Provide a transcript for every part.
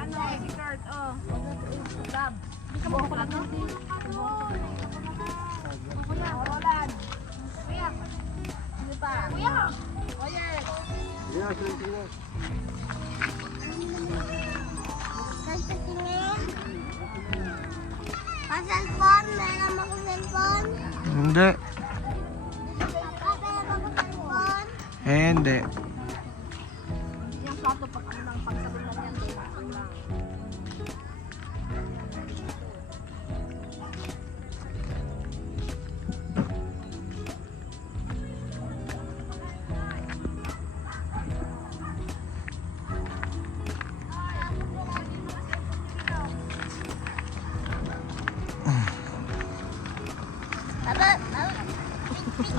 Ano, si Kurt, oh. Lab. Buko ko lang, no? Buko na. Roland. Kuya. Ano pa? Kuya. Kuya. Yeah, sige. Cellphone? Meron ako cellphone? Hindi. Meron ako cellphone? Hindi. Yung plato pa kami ng pagsabi na yan.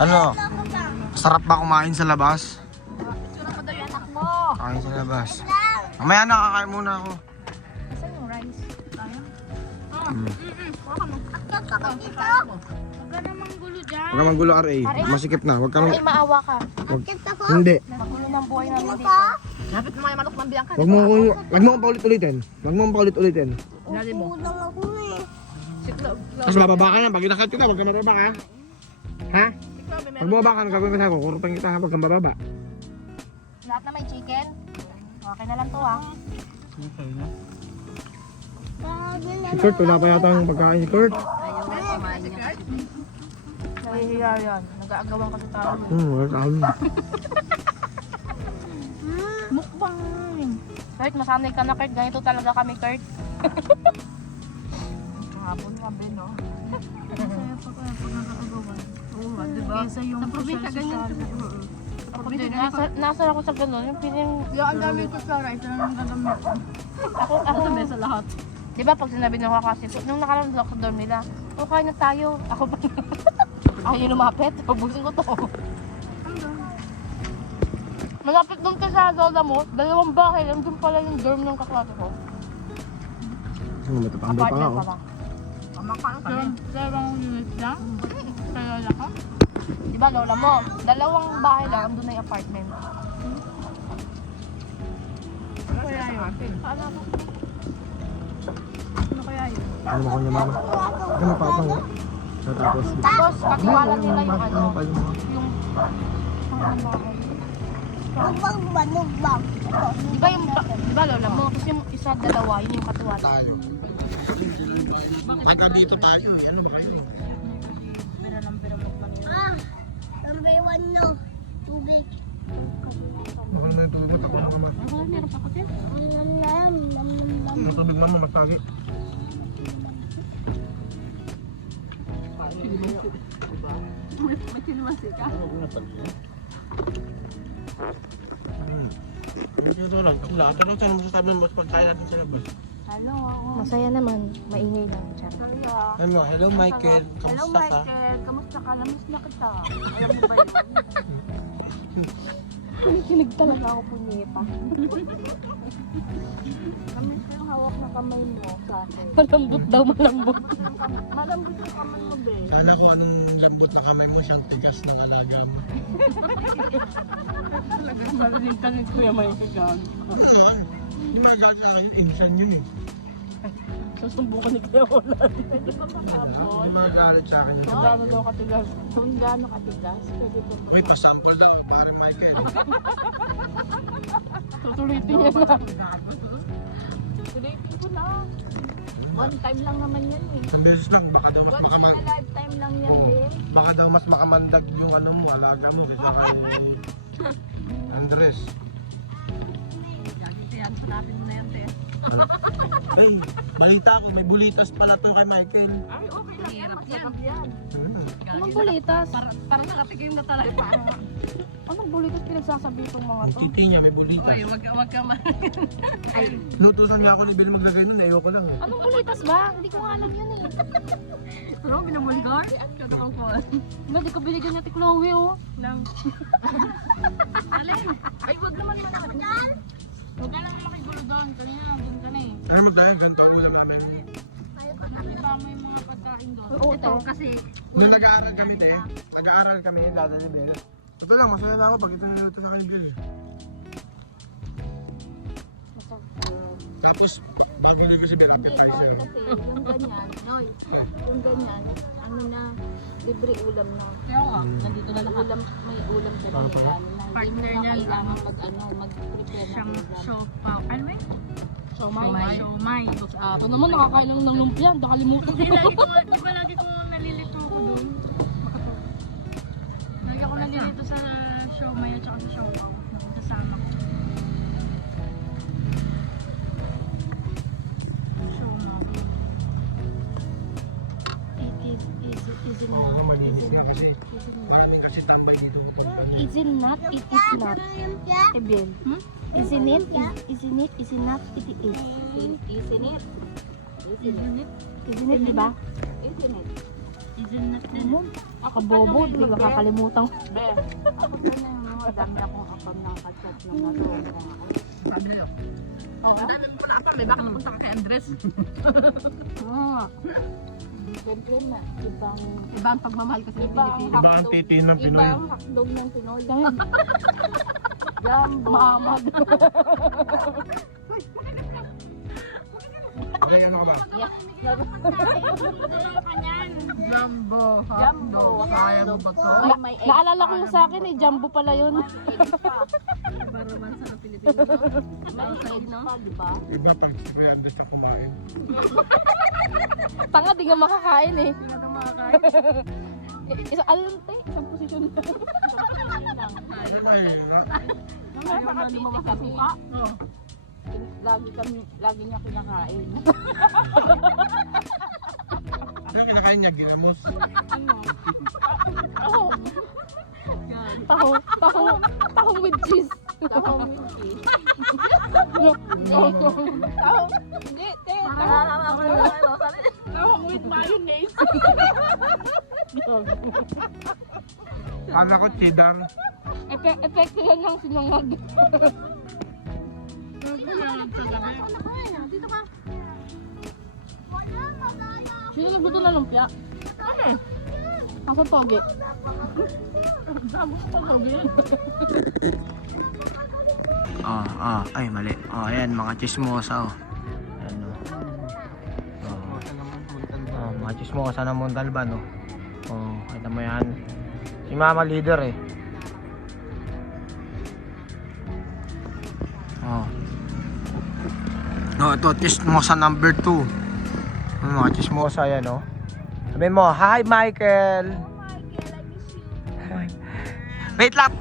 Ano? Sarap ba kumain sa labas? Picture ko daw yung anak mo. Kain sa labas. Mamaya na, kakain muna ako. Saan yung rice? Ayun. Akit ako dito. Huwag ka namang gulo dyan. Huwag ka manggulo, RA. Masikip na. Huwag ka Ay, maawa ka. Akit ako. Hindi. Magulo ng buhay namin Dito. dito. Lapit mo yung manok ng biyangka. Huwag mo kong paulit-ulitin. Huwag mo kong paulit-ulitin. Dali mo. Kulang ako eh. Siklog. Tapos mababa ka na. Pag inakit kita, huwag ka mababa ka. Ha? Pag bumaba ka, gagawin ko sa'yo. Kukurutan kita ha. Huwag kang bababa. Lahat na may chicken. Okay na lang to ha. Si Kurt, wala pa yata ang pagkain si Kurt. Ayaw na kumain niya. Nahihiya yan. Nag-aagawan kasi tao. Wala tao. Mukbang. Kurt, masanay ka na Kurt. Ganito talaga kami Kurt. Hapon nga Ben, no? Masaya pa ko yan pag nakakagawan. Oo, diba? Kesa yung sa probinsya ganyan. Nasa ako sa ganun. Yung piling... Yung ang dami ko sa rice na nang gagamit ko. Ako Sabi sa lahat. di ba pag sinabi ng kakasi, nung nakaraan sa dorm nila, o kain na tayo. Ako pa. Ako yung lumapit. Pagbusin ko to. Malapit doon ka sa lola mo, 2 bahay lang. Doon pala yung dorm ng kaklase ko. Matapambay pa nga Apartment oh. pala. Kamakang kami. Sa ibang unit lang. Sa lola ko. Di ba lola mo? 2 bahay lang, doon na yung apartment. Ano kaya yun? Ano kaya yun? Ano mo ko niya mama? Ano mapapang oh. Tapos. Tapos, kakiwala nila yung ano, pa yung mga? yung... Nugbang ba? Nugbang. Ito. Di ba yung, di ba lola mo? Tapos yung isa, 2, yun yung katiwala. Tayo. Hanggang dito tayo eh. Ano ba yun? Ah, number 1 no. Tubig. Mukhang may tubig ako na mama. Meron pa ko din. Matubig mama, matagi. May sinuwasi ka? Ito lang, sila. Pero saan mo sasabihin mo pagkain natin sa labas? Hello. Masaya naman. Maingay lang. Charot. Ano, hello Michael. Hello Kamusta ka? Michael. Kamusta ka? Lamis na kita. Alam mo ba yun? Kinikilig talaga ako punyeta. Lamis yung hawak na kamay mo sa akin. Malambot daw, malambot. Malambot yung kamay mo, be. Sana kung anong lambot na kamay mo, siyang tigas ng alaga mo. Talagang marinig ka ni Kuya Michael ka. Ano naman? Hindi magalit sa akin, insan yun eh. Susumbong ka ni Kuya Roland. Pwede pa makapon? Hindi magalit sa akin. Kung gaano daw katigas? Kung gaano katigas? Pwede pa Uy, pasample daw, parang Michael. tutulitin niya na. Tulitin ko na. One time lang naman yan eh. Isang beses lang, baka daw mas Once in makamandag. a lifetime lang yan eh. Baka daw mas makamandag yung ano mo, alaga mo. Kaysa kay Andres. Yan, hanapin mo na yan, te. Ay, balita ko, may bulitas pala to kay Michael. Ay, okay lang yan. Masarap yan. Anong bulitas? Para nakatikim na talaga. Anong bulitas pinagsasabi itong mga to? Titi niya, may bulitas. Ay, wag ka man. Nutusan niya ako ni Bill maglagay nun, ayoko lang eh. Anong bulitas ba? Hindi ko nga alam yun eh. Pero, binamulgar? Ang ka nakang kuhan. Hindi ko binigyan niya ti Chloe oh. Nang... Alin? Ay, wag naman manakot. Huwag ka lang makigulo doon. Kanina, doon ka na eh. Ano mo tayo, ganito, ulam namin. Nakita mo yung mga pagkain doon. Oo, Ito, te. kasi... Nung nag-aaral kami, te. Nag-aaral kami, dada ni Bill. Ito lang, masaya na ako pag ito niluto sa akin ni Bill. Tapos, bago na kasi may Hindi, appetizer. Noy, kasi yung ganyan, Noy, yung ganyan, ano na, libre ulam na. Kaya nga, nandito na lahat. Ulam, may ulam ka na yung ano na. Hindi mo na kailangan mag-prepare na ulam. Ano ba yun? Siomay. Siomay. Ito naman, nakakain lang ng lumpia. Nakalimutan ko. Lagi ko nalilito ko doon. Lagi ako nalilito sa siomay at saka sa siopaw. Kasama ko. Is it not? Malinis nga kasi. Maraming kasi tambay dito. Is it not? It is not. Lumpia. Ebil. Isn't it? Isn't it? Is it not? It is. Isn't it? Isn't it? Isn't it, di ba? Isn't it? Isn't it din? Kabobo, di ba kakalimutan ko. Ako pa na yung mga dami akong akam ng kachat ng nalong ko. Oo. Dami mo na apang, baka napunta ka kay Andres. Siyempre na, ibang Iba ang pagmamahal kasi ng Ibang Pilipino. Iba ang titi ng Pinoy. ibang hakdog ng Pinoy. Jumbo. Maamag. Ay, ano ka ba? Jumbo. Jumbo. Kaya mo ba to? May egg Naalala ko pa. yung sa akin eh, jumbo pala yun. Egg pa. Para man sa Pilipino. May egg pa, di ba? Iba pag si Kuya Andres na kumain. Tanga, di ka makakain eh. Isang alam tayo, isang posisyon. Ano ba eh? Napakatiti kami. Lagi niya kinakain. Ano kinakain niya? Ginamos. Tahong with cheese. Tahong with cheese. Hindi, te. Tahong with mayonnaise. Kala ko cheddar. Epekto yan ng sinangag. Sino nagluto na lumpia? Ako pogi. Ay mali. Ayan mga chismosa Ayan mga chismosa ng Montalban kita mo yan. Si Mama Leader eh. Ito chismosa number 2. Mga chismosa yan Sabi mo, hi Michael. Wait lang.